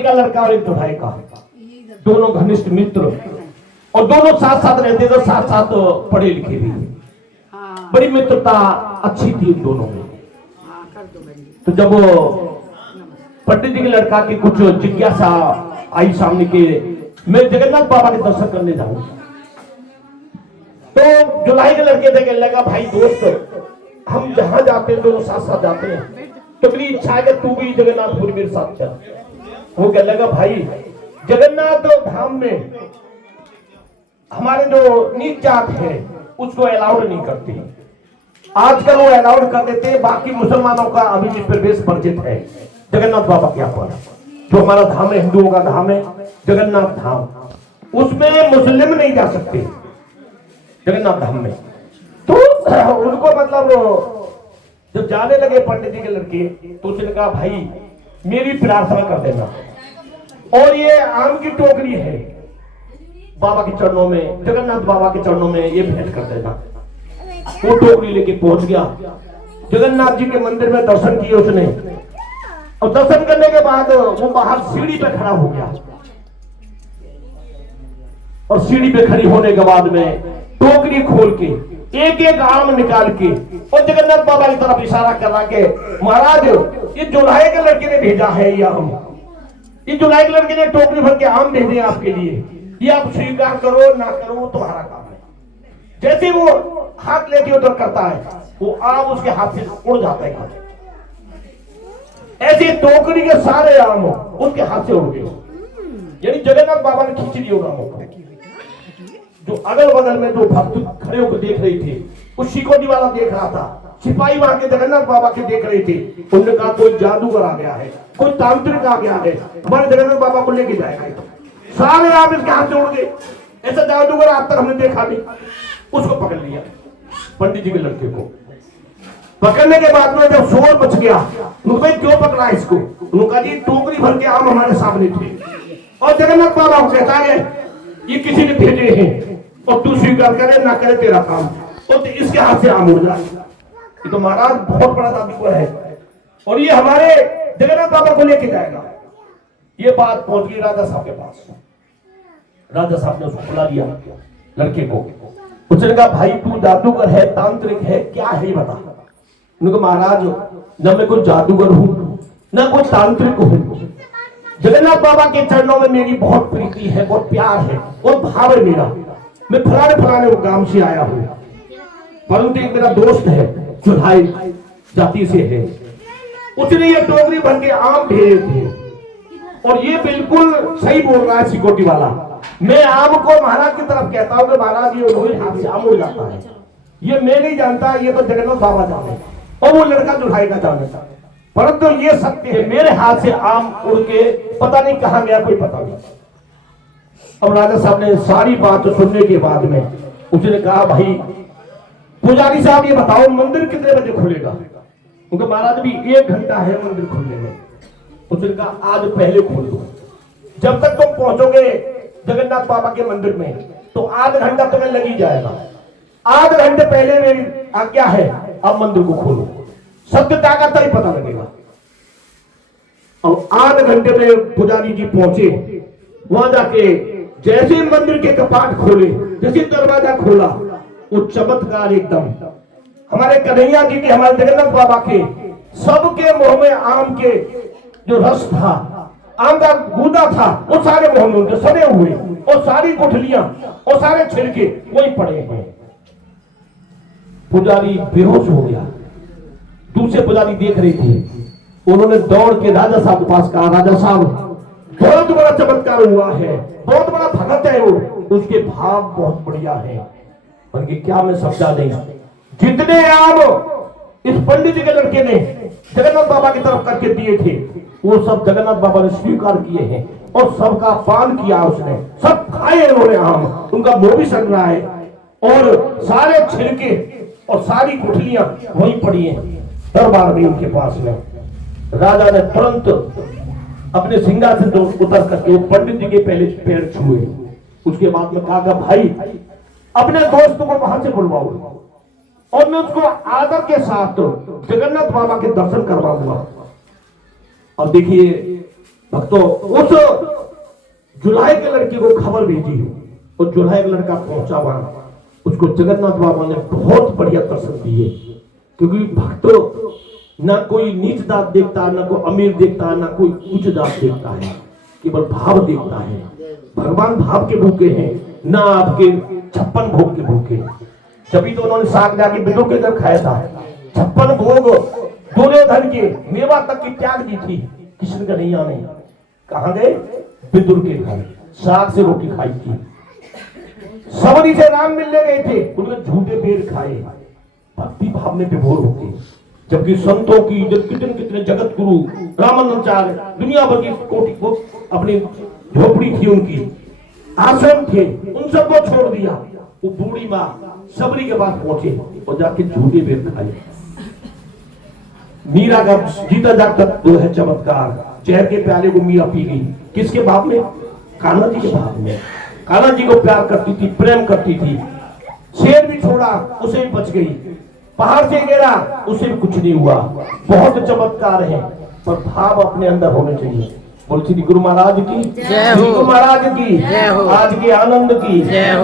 का लड़का और एक चौथाई का, दोनों घनिष्ठ मित्र और दोनों साथ साथ रहते थे, साथ साथ पढ़े लिखे भी। बड़ी मित्रता अच्छी थी दोनों में। तो जब पंडित जी के लड़का की कुछ जिज्ञासा आई सामने के, मैं जगन्नाथ बाबा के दर्शन करने जाऊं, तो जुलाई के लड़के थे, कहने लगा भाई दोस्त हम जहां जाते हैं दोनों साथ साथ जाते हैं, तो मेरी इच्छा है कि तू भी जगन्नाथपुरी मेरे साथ चल। वो कहने लगा भाई जगन्नाथ धाम में हमारे जो नीच जात है उसको अलाउड नहीं करती, आजकल वो अलाउड कर देते हैं, बाकी मुसलमानों का अभी भी प्रवेश वर्जित है। जगन्नाथ बाबा क्या पर जो हमारा धाम है, हिंदुओं का धाम है जगन्नाथ धाम, उसमें मुस्लिम नहीं जा सकते जगन्नाथ धाम में। तो उनको मतलब जब जाने लगे पंडित जी के लड़के, तो उसने कहा भाई मेरी प्रार्थना कर देना, और ये आम की टोकरी है बाबा के चरणों में, जगन्नाथ बाबा के चरणों में ये भेंट कर देना। वो टोकरी लेके पहुंच गया जगन्नाथ जी के मंदिर में, दर्शन किए उसने, और दर्शन करने के बाद वो बाहर सीढ़ी पे खड़ा हो गया, और सीढ़ी पे खड़ी होने के बाद में टोकरी खोल के एक एक आम निकाल के और जगन्नाथ बाबा की तरफ इशारा करा के, महाराज ये जुलाई के लड़के ने भेजा है ये आम, ये जुलाई के लड़के ने टोकरी भर के आम भेजे आपके लिए, ये आप स्वीकार करो ना करो वो तुम्हारा काम है। जैसे वो हाथ लेके उधर करता है वो आम उसके हाथ से उड़ जाता है, ऐसे टोकरी के सारे आम उसके हाथ से उड़ गए, यानी जगन्नाथ बाबा ने खींच लिया आमों को। जो अगल बगल में जो भक्त खड़े होकर देख रहे थे, उस शिकोटी वाला देख रहा था, सिपाही वहां के जगन्नाथ बाबा के देख रहे थे, उन्होंने कहा कोई जादूगर आ गया है, कोई तांत्रिक आ गया है, हमारे जगन्नाथ बाबा को लेके जाएगा। सारे आम इसके हाथ से उड़ गए, ऐसा जादूगर आज तक हमने देखा नहीं। उसको पकड़ लिया पंडित जी के लड़के को। पकड़ने के बाद में जब शोर मच गया, भाई क्यों पकड़ा इसको, उन्होंने कहा जी टोकरी भर के आम हमारे सामने थे, और जगन्नाथ बाबा को कहता है ये किसी ने भेजे हैं और तू स्वीकार करे ना करे तेरा काम, और तो इसके हाथ से आम उड़ जाए। ये तो महाराज बहुत बड़ा जादूगर है और ये हमारे जगन्नाथ बाबा को लेके जाएगा। ये बात पहुंच गई राजा साहब के पास। राजा साहब ने उसको बुला लिया लड़के को, उसने कहा भाई तू जादूगर है, तांत्रिक है, क्या है ये बता। उन्होंने कहा महाराज न मैं कोई जादूगर हूं न कोई तांत्रिक हूं, जगन्नाथ बाबा के चरणों में मेरी बहुत प्रीति है, बहुत प्यार है, बहुत भाव है मेरा, मैं फलाने फलाने गांव से आया हूं, परंतु एक मेरा दोस्त है चौथाई जाति से है, उसने ये टोकरी भर के आम भेजे थे, और ये बिल्कुल सही बोल रहा है सिकोटी वाला। मैं आम को महाराज की तरफ कहता हूं कि महाराज ये उन्होंने हाथ से आम उड़ जाता है, ये मैं नहीं जानता, ये तो जगन्नाथ बाबा जाने और वो लड़का चौथाई का जाने था, परंतु ये सत्य है मेरे हाथ से आम उड़ के पता नहीं कहां गया, कोई पता नहीं। अब राजा साहब ने सारी बात सुनने के बाद में उसने कहा भाई पुजारी साहब ये बताओ मंदिर कितने बजे खुलेगा। उनका महाराज भी 1 घंटा है मंदिर खुलने में। उसने कहा आज पहले खोल दो, जब तक तुम पहुंचोगे जगन्नाथ बाबा के मंदिर में तो आध घंटा तुम्हें लग ही जाएगा, आध घंटे पहले मेरी आज्ञा है अब मंदिर को खोलो, सत्यता का तभी पता लगेगा। और आध घंटे में पुजारी जी पहुंचे, वहां जाके जैसे मंदिर के कपाट खोले, जैसे दरवाजा खोला, वो चमत्कार एकदम हमारे कन्हैया जी के, हमारे जगन्नाथ बाबा के सबके मुंह में आम के जो रस था, आम का गूदा था, वो सारे मुंह में उनके सड़े हुए, और सारी गुठलियां और सारे छिलके वही पड़े हैं। पुजारी बेहोश हो गया, दूसरे पुजारी देख रहे थे, उन्होंने दौड़ के राजा साहब के पास कहा राजा साहब बहुत बड़ा चमत्कार हुआ है, बहुत बड़ा भगत है वो, उसके भाव बहुत बढ़िया है, उनके क्या मैं समझा नहीं, जितने आम इस पंडित जी के लड़के ने जगन्नाथ बाबा की तरफ करके दिए थे वो सब जगन्नाथ बाबा ने स्वीकार किए हैं, और सबका पान किया उसने, सब खाए उन्होंने आम, उनका मुंह भी सड़ रहा है, और सारे छिलके और सारी गुठलियां वहीं पड़ी हैं दरबार में उनके पास में। राजा ने तुरंत अपने सिंहासन से उतर करके वो पंडित जी के पहले पैर छुए, उसके बाद में कहा भाई अपने दोस्त को वहां से बुलवाओ और मैं उसको आदर के साथ जगन्नाथ बाबा के दर्शन करवाऊंगा। और देखिए भक्तों उस जुलाई के लड़के को खबर भेजी और जुलाई का लड़का पहुंचा वहां, उसको जगन्नाथ बाबा ने बहुत बढ़िया दर्शन दिए। क्योंकि भक्तों ना कोई नीच दांत देखता है, ना कोई अमीर देखता है, ना कोई उच्च दांत देखता है, केवल भाव देखता है। भगवान भाव के भूखे हैं, ना आपके 56 भोग के भूखे। जब तो उन्होंने साग जाके विदुर के घर खाया था, 56 भोग दुर्योधन के मेवा तक की त्याग दी थी कृष्ण कन्हैया ने। कहां गए? विदुर के घर साग से रोटी खाई थी। सबरी से राम मिलने गए थे, उन्होंने झूठे बेर खाए भक्ति भाव में विभोर होते। जबकि संतों की कितने कितने जगत गुरु रामानंदाचार्य दुनिया भर की कोटि को अपनी झोपड़ी थी, उनकी आश्रम थे, उन सबको छोड़ दिया। वो बूढ़ी माँ सबरी के पास पहुंचे और जाके झूठे बेर खाए। मीरा का जीता जागता तो है चमत्कार। जहर के प्याले को मीरा पी गई। किसके भाव में? कान्हा जी के भाव में। कान्हा जी को प्यार करती थी, प्रेम करती थी। शेर भी छोड़ा, उसे भी बच गई। पहाड़ से गिरा, उसे भी कुछ नहीं हुआ। बहुत चमत्कार है, पर भाव अपने अंदर होने चाहिए। बोल श्री गुरु महाराज की जय हो, गुरु महाराज की जय हो, आज के आनंद की जय हो।